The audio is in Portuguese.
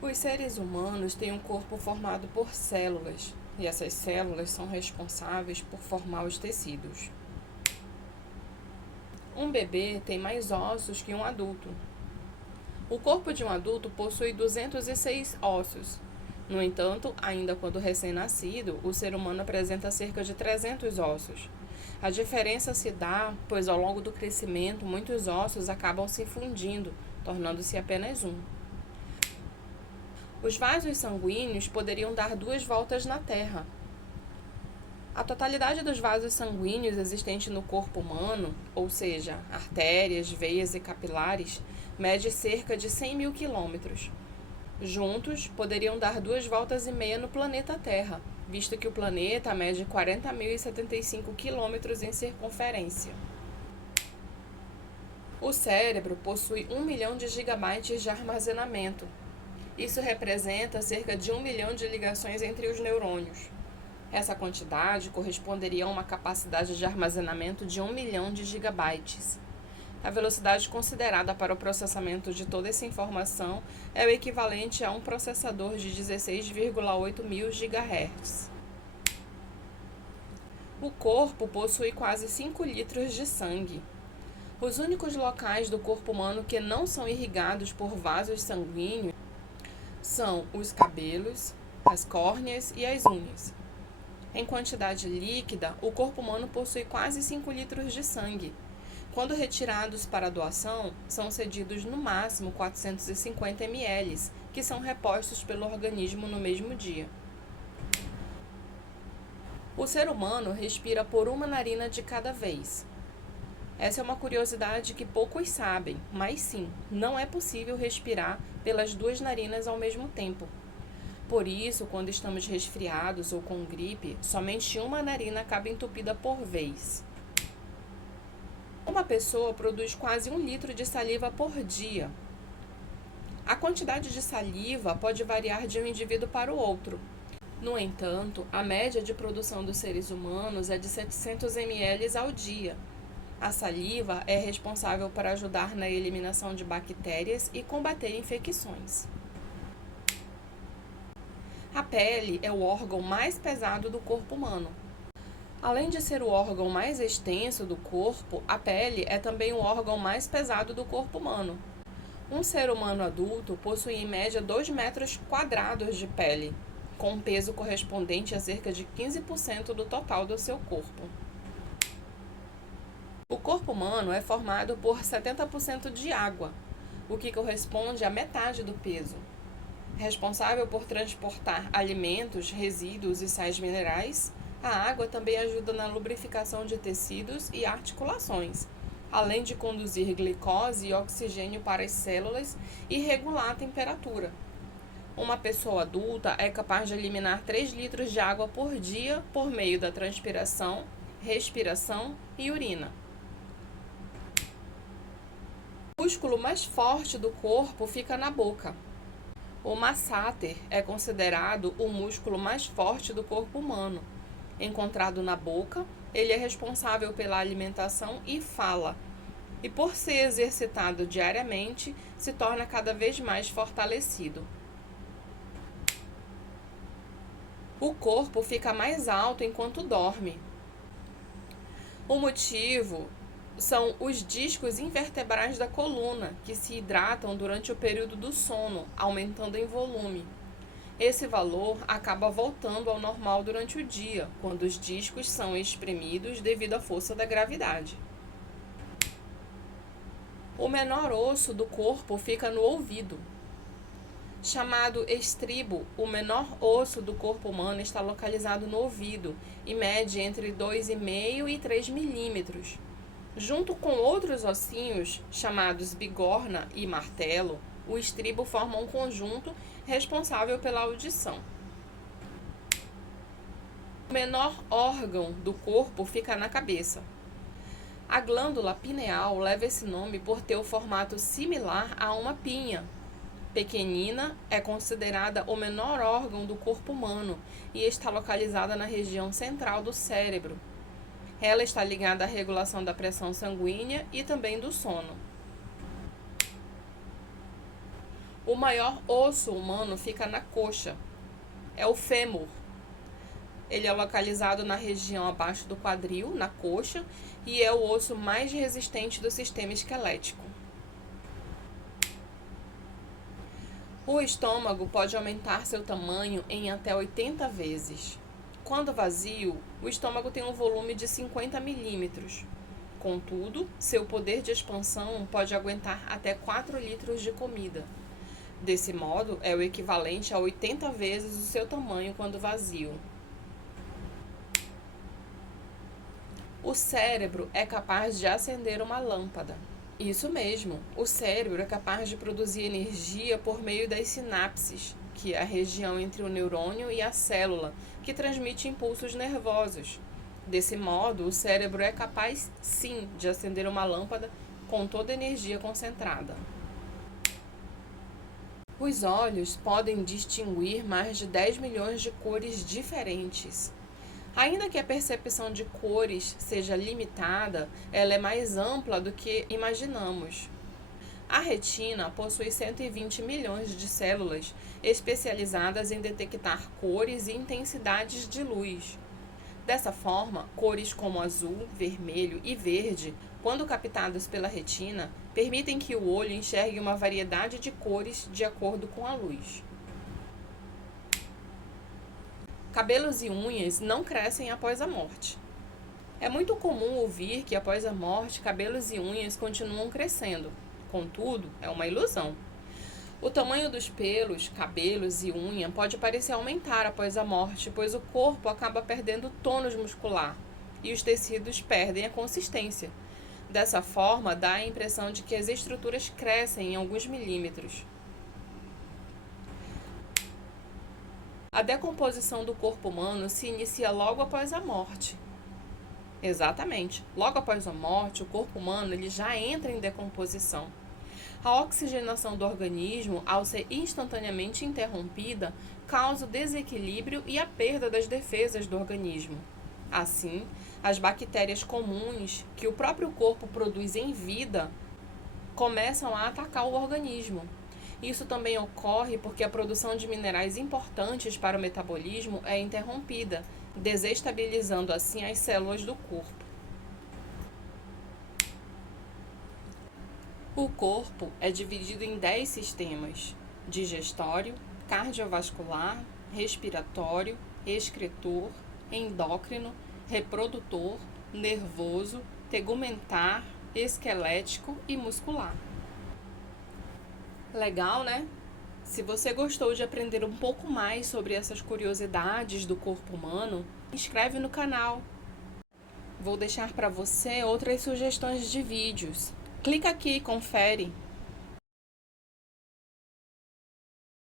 Os seres humanos têm um corpo formado por células, e essas células são responsáveis por formar os tecidos. Um bebê tem mais ossos que um adulto. O corpo de um adulto possui 206 ossos. No entanto, ainda quando recém-nascido, o ser humano apresenta cerca de 300 ossos. A diferença se dá, pois ao longo do crescimento, muitos ossos acabam se fundindo, tornando-se apenas um. Os vasos sanguíneos poderiam dar 2 voltas na Terra. A totalidade dos vasos sanguíneos existentes no corpo humano, ou seja, artérias, veias e capilares, mede cerca de 100 mil quilômetros. Juntos, poderiam dar 2 voltas e meia no planeta Terra, visto que o planeta mede 40.075 quilômetros em circunferência. O cérebro possui 1 milhão de gigabytes de armazenamento. Isso representa cerca de 1 milhão de ligações entre os neurônios. Essa quantidade corresponderia a uma capacidade de armazenamento de 1 milhão de gigabytes. A velocidade considerada para o processamento de toda essa informação é o equivalente a um processador de 16,8 mil GHz. O corpo possui quase 5 litros de sangue. Os únicos locais do corpo humano que não são irrigados por vasos sanguíneos são os cabelos, as córneas e as unhas. Em quantidade líquida, o corpo humano possui quase 5 litros de sangue. Quando retirados para doação, são cedidos no máximo 450 ml, que são repostos pelo organismo no mesmo dia. O ser humano respira por uma narina de cada vez. Essa é uma curiosidade que poucos sabem, mas sim, não é possível respirar pelas 2 narinas ao mesmo tempo. Por isso, quando estamos resfriados ou com gripe, somente uma narina acaba entupida por vez. Uma pessoa produz quase 1 litro de saliva por dia. A quantidade de saliva pode variar de um indivíduo para o outro. No entanto, a média de produção dos seres humanos é de 700 ml ao dia. A saliva é responsável por ajudar na eliminação de bactérias e combater infecções. A pele é o órgão mais pesado do corpo humano. Além de ser o órgão mais extenso do corpo, a pele é também o órgão mais pesado do corpo humano. Um ser humano adulto possui em média 2 metros quadrados de pele, com um peso correspondente a cerca de 15% do total do seu corpo. O corpo humano é formado por 70% de água, o que corresponde a metade do peso. Responsável por transportar alimentos, resíduos e sais minerais, a água também ajuda na lubrificação de tecidos e articulações, além de conduzir glicose e oxigênio para as células e regular a temperatura. Uma pessoa adulta é capaz de eliminar 3 litros de água por dia por meio da transpiração, respiração e urina. O músculo mais forte do corpo fica na boca. O masseter é considerado o músculo mais forte do corpo humano. Encontrado na boca, ele é responsável pela alimentação e fala, e por ser exercitado diariamente, se torna cada vez mais fortalecido. O corpo fica mais alto enquanto dorme. O motivo são os discos invertebrais da coluna, que se hidratam durante o período do sono, aumentando em volume. Esse valor acaba voltando ao normal durante o dia, quando os discos são espremidos devido à força da gravidade. O menor osso do corpo fica no ouvido. Chamado estribo, o menor osso do corpo humano está localizado no ouvido e mede entre 2,5 e 3 milímetros. Junto com outros ossinhos, chamados bigorna e martelo, o estribo forma um conjunto responsável pela audição. O menor órgão do corpo fica na cabeça. A glândula pineal leva esse nome por ter o formato similar a uma pinha. Pequenina, é considerada o menor órgão do corpo humano e está localizada na região central do cérebro. Ela está ligada à regulação da pressão sanguínea e também do sono. O maior osso humano fica na coxa, é o fêmur. Ele é localizado na região abaixo do quadril, na coxa, e é o osso mais resistente do sistema esquelético. O estômago pode aumentar seu tamanho em até 80 vezes. Quando vazio, o estômago tem um volume de 50 milímetros. Contudo, seu poder de expansão pode aguentar até 4 litros de comida. Desse modo, é o equivalente a 80 vezes o seu tamanho quando vazio. O cérebro é capaz de acender uma lâmpada. Isso mesmo, o cérebro é capaz de produzir energia por meio das sinapses, que é a região entre o neurônio e a célula, que transmite impulsos nervosos. Desse modo, o cérebro é capaz, sim, de acender uma lâmpada com toda a energia concentrada. Os olhos podem distinguir mais de 10 milhões de cores diferentes. Ainda que a percepção de cores seja limitada, ela é mais ampla do que imaginamos. A retina possui 120 milhões de células especializadas em detectar cores e intensidades de luz. Dessa forma, cores como azul, vermelho e verde, quando captadas pela retina, permitem que o olho enxergue uma variedade de cores de acordo com a luz. Cabelos e unhas não crescem após a morte. É muito comum ouvir que após a morte, cabelos e unhas continuam crescendo. Contudo, é uma ilusão. O tamanho dos pelos, cabelos e unha pode parecer aumentar após a morte, pois o corpo acaba perdendo tônus muscular e os tecidos perdem a consistência. Dessa forma, dá a impressão de que as estruturas crescem em alguns milímetros. A decomposição do corpo humano se inicia logo após a morte. Exatamente. Logo após a morte, o corpo humano ele já entra em decomposição. A oxigenação do organismo, ao ser instantaneamente interrompida, causa o desequilíbrio e a perda das defesas do organismo. Assim, as bactérias comuns que o próprio corpo produz em vida começam a atacar o organismo. Isso também ocorre porque a produção de minerais importantes para o metabolismo é interrompida, desestabilizando assim as células do corpo. O corpo é dividido em 10 sistemas: digestório, cardiovascular, respiratório, excretor, endócrino, reprodutor, nervoso, tegumentar, esquelético e muscular. Legal, né? Se você gostou de aprender um pouco mais sobre essas curiosidades do corpo humano, inscreve no canal. Vou deixar para você outras sugestões de vídeos. Clica aqui e confere.